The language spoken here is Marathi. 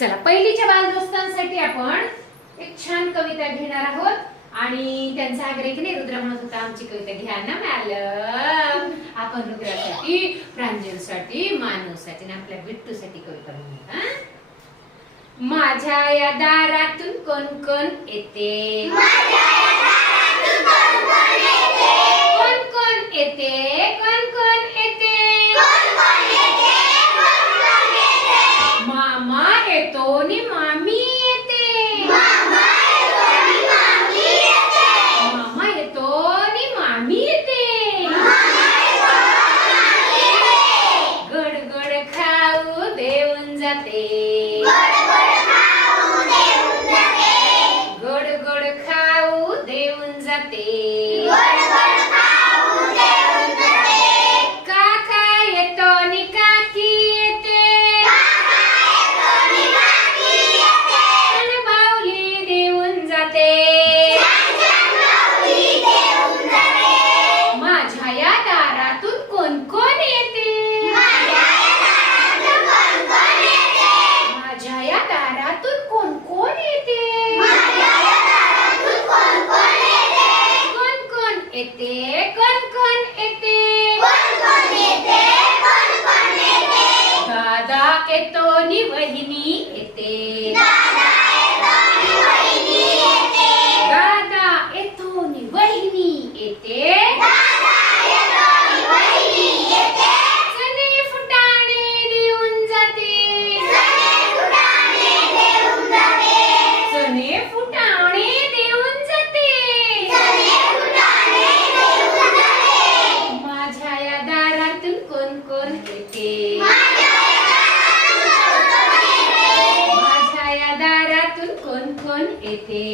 चला, पहिलीच्या बालदोस्तांसाठी आपण एक छान कविता घेणार आहोत आणि त्यांचा आग्रह की नाही, रुद्र म्हणत होता आमची कविता घ्या ना मॅडम. आपण रुद्रासाठी, प्रांजलसाठी, मानवसाठी आणि आपल्या बिट्टूसाठी कविता म्हणू. माझ्या या दारातून कोण कोण येते, कोण कोण येते, कोण कोण येते, मामा येतो नि मामी येते, मामा येतो नि मामी येते, गड गड खाऊ देऊन जाते, गड गड खाऊ देऊन जाते, काका येतो नि काकी येते, बाहुली देऊन जाते, माझ्या या दारातून कोण कोण येते, माझ्या या दारातून कोण कोण येते, कोण कोण येते, कोण कोण येते, दादा येतो नि वहिनी येते, दादा येतो नि वहिनी येते, चणे फुटाणे देऊन जाते, चणे फुटाणे देऊन जाते, माझ्या या दारातून कोण कोण येते, माझ्या या दारातून कोण कोण येते.